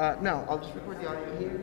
No, I'll just record the audio here.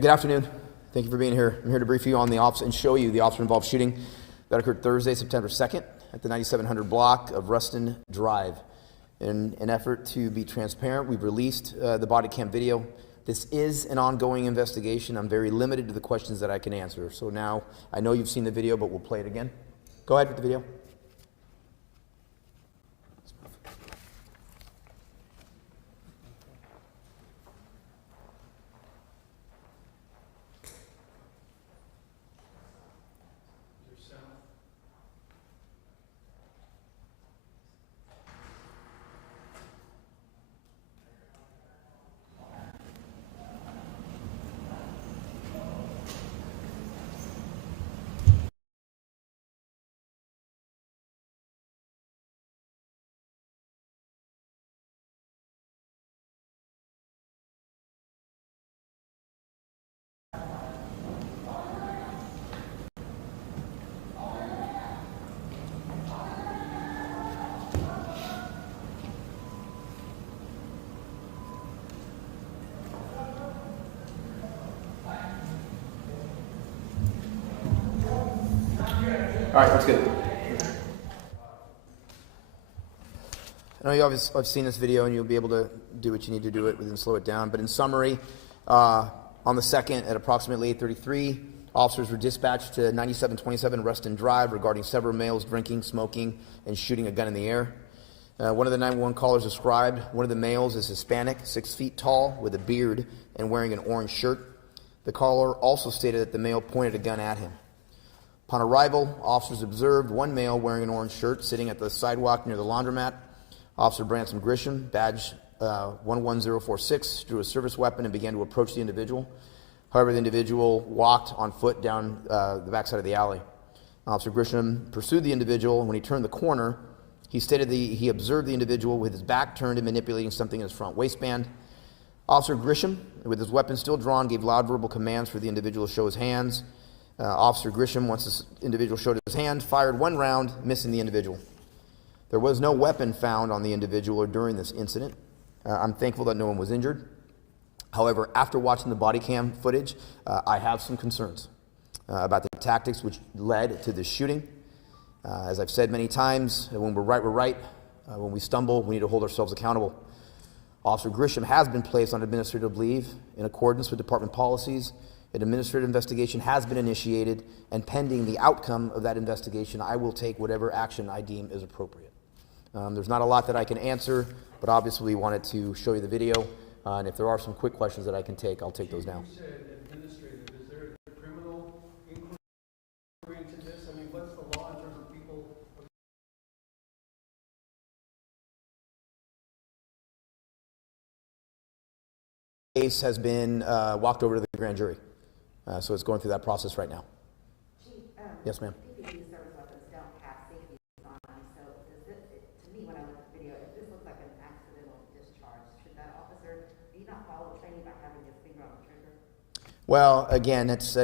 Good afternoon. Thank you for being here. I'm here to brief you on the officer and show you the officer-involved shooting that occurred Thursday, September 2nd at the 9700 block of Ruston Drive. In an effort to be transparent, we've released the body cam video. This is an ongoing investigation. I'm very limited to the questions that I can answer. So now, I know you've seen the video, but we'll play it again. Go ahead with the video. All right, that's good. I know you obviously have seen this video and you'll be able to do what you need to do it within slow it down. But in summary, on the 2nd at approximately 8:33, officers were dispatched to 9727 Ruston Drive regarding several males drinking, smoking, and shooting a gun in the air. One of the 911 callers described one of the males as Hispanic, 6 feet tall, with a beard and wearing an orange shirt. The caller also stated that the male pointed a gun at him. Upon arrival, officers observed one male wearing an orange shirt sitting at the sidewalk near the laundromat. Officer Branson Grisham, badge 11046, drew a service weapon and began to approach the individual. However, the individual walked on foot down the backside of the alley. Officer Grisham pursued the individual, and when he turned the corner, he stated he observed the individual with his back turned and manipulating something in his front waistband. Officer Grisham, with his weapon still drawn, gave loud verbal commands for the individual to show his hands. Officer Grisham, once this individual showed his hand, fired one round, missing the individual. There was no weapon found on the individual or during this incident. I'm thankful that no one was injured. However, after watching the body cam footage, I have some concerns about the tactics which led to this shooting. As I've said many times, when we're right, we're right. When we stumble, we need to hold ourselves accountable. Officer Grisham has been placed on administrative leave in accordance with department policies. An administrative investigation has been initiated, and pending the outcome of that investigation, I will take whatever action I deem is appropriate. There's not a lot that I can answer, but obviously we wanted to show you the video, and if there are some quick questions that I can take, I'll take those now. You said administrative. Is there a criminal inquiry into this? I mean, what's the law in terms of people? The case has been walked over to the grand jury. So it's going through that process right now. Chief, yes, ma'am. PPE service weapons don't have safety on them, so to me, when I look at the video, this looks like an accidental discharge. Should that officer, do you not follow training by having his finger on the trigger? Well, again, that's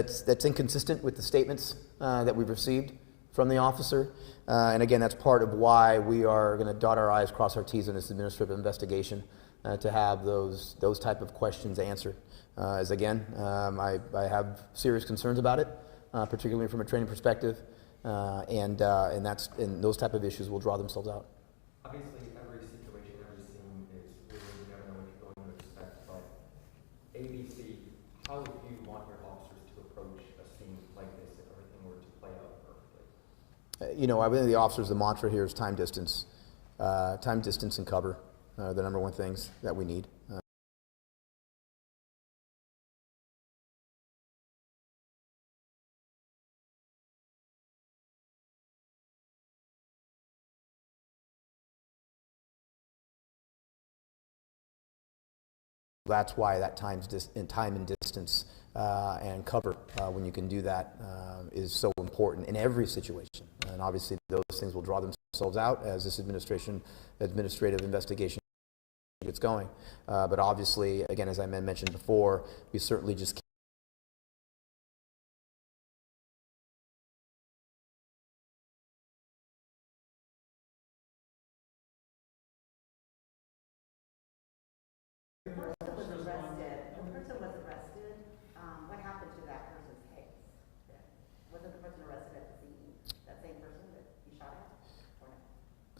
inconsistent with the statements that we've received from the officer. And again, that's part of why we are going to dot our I's, cross our T's in this administrative investigation to have those type of questions answered. As again, I have serious concerns about it, particularly from a training perspective, and those type of issues will draw themselves out. Obviously, every situation, every scene is fluid. You never know what you're going to expect. But ABC, how do you want your officers to approach a scene like this if everything were to play out perfectly? I think the officers, the mantra here is time, distance, and cover. The number one things that we need. That's why that time and distance and cover, when you can do that, is so important in every situation. And obviously those things will draw themselves out as this administrative investigation gets going. But obviously, again, as I mentioned before, we certainly just The person was arrested.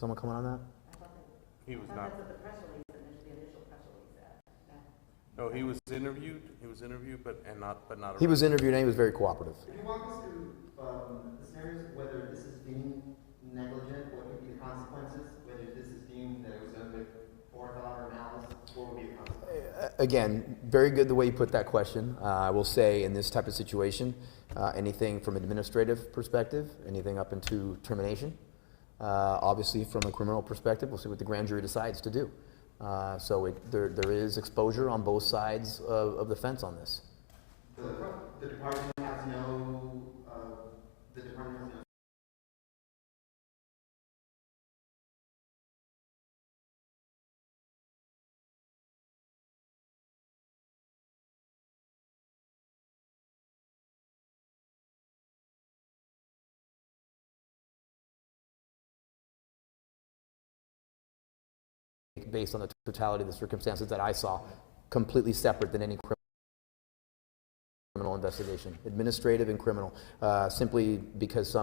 Someone comment on that? He was I thought not. that's what the press release, the initial press release said. No, he was interviewed. He was interviewed, but not He was arrested. interviewed and he was very cooperative. Can you walk us through the scenarios, whether this is deemed negligent, what could be the consequences, whether this is deemed that it was done with forethought or malice, what would be the consequences? Again, very good the way you put that question. I will say in this type of situation, anything from an administrative perspective, anything up into termination. Obviously, from a criminal perspective, we'll see what the grand jury decides to do. There is exposure on both sides of the fence on this. The department has no, the department has no. Based on the totality of the circumstances that I saw, completely separate than any criminal investigation, administrative and criminal, simply because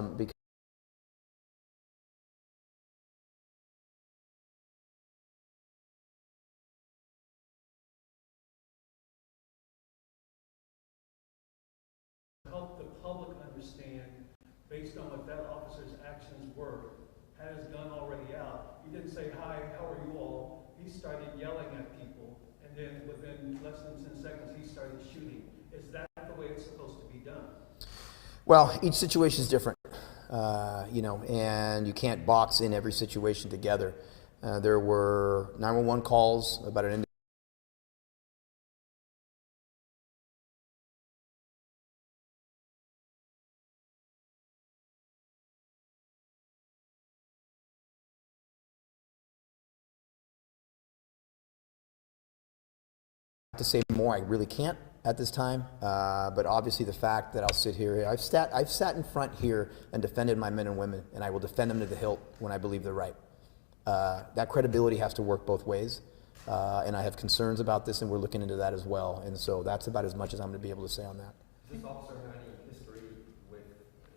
Help the public understand, based on what that officer's actions were, had his gun already out. He didn't say, "Hi, how are you all?" He started yelling at people, and then within less than 10 seconds, he started shooting. Is that the way it's supposed to be done? Well, each situation is different, and you can't box in every situation together. There were 911 calls about an to say more, I really can't at this time, but obviously the fact that I'll sit here, I've sat in front here and defended my men and women, and I will defend them to the hilt when I believe they're right. That credibility has to work both ways, and I have concerns about this, and we're looking into that as well, and so that's about as much as I'm going to be able to say on that. Does this officer have any history with,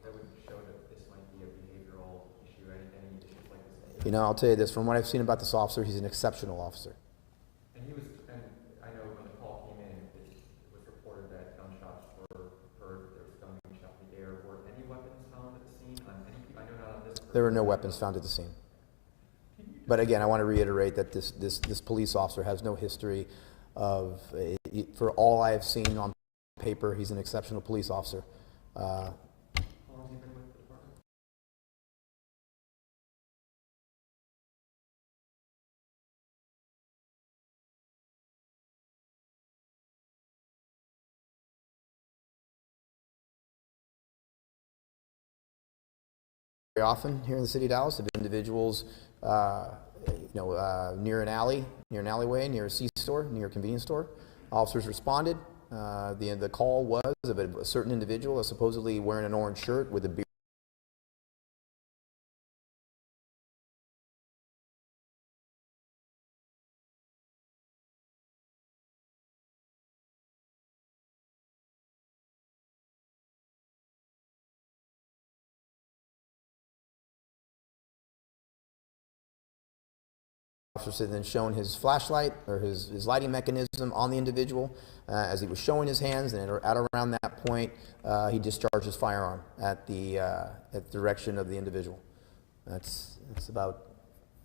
that would show that this might be a behavioral issue, any issues like this? I'll tell you this, from what I've seen about this officer, he's an exceptional officer. And I know when the call came in, it was reported that gunshots were heard, there was gunshot in the air. Were any weapons found at the scene on any, I know not on this person. There were no weapons found at the scene. But again, I want to reiterate that this police officer has no history of, for all I have seen on paper, he's an exceptional police officer. How long has he been with the department? Very often here in the city of Dallas, of individuals, near an alleyway, near a C-store, near a convenience store. Officers responded. The call was of a certain individual supposedly wearing an orange shirt with a beard. Officer then shown his flashlight or his lighting mechanism on the individual. As he was showing his hands, and at around that point, he discharged his firearm at the direction of the individual. That's about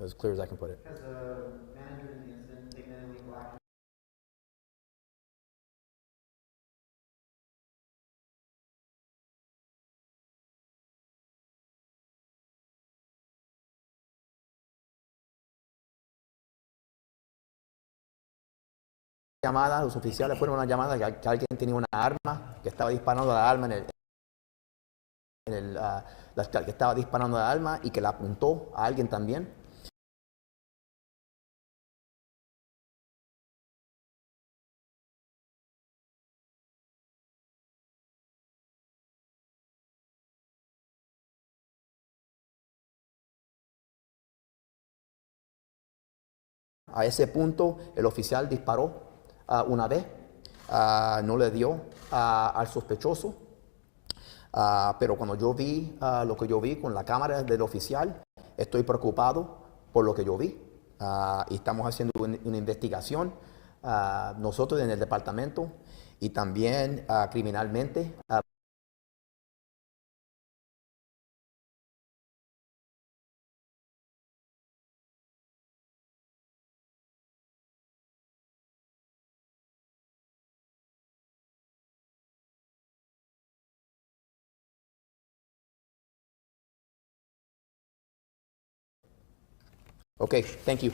as clear as I can put it. Has the manager in the incident taken any legal action? Llamada, los oficiales fueron una llamada que alguien tenía una arma, que estaba disparando la arma que estaba disparando la arma y que la apuntó a alguien también. A ese punto el oficial disparó una vez, no le dio al sospechoso, pero cuando yo vi lo que yo vi con la cámara del oficial, estoy preocupado por lo que yo vi. Y estamos haciendo una investigación nosotros en el departamento y también criminalmente. Okay, thank you.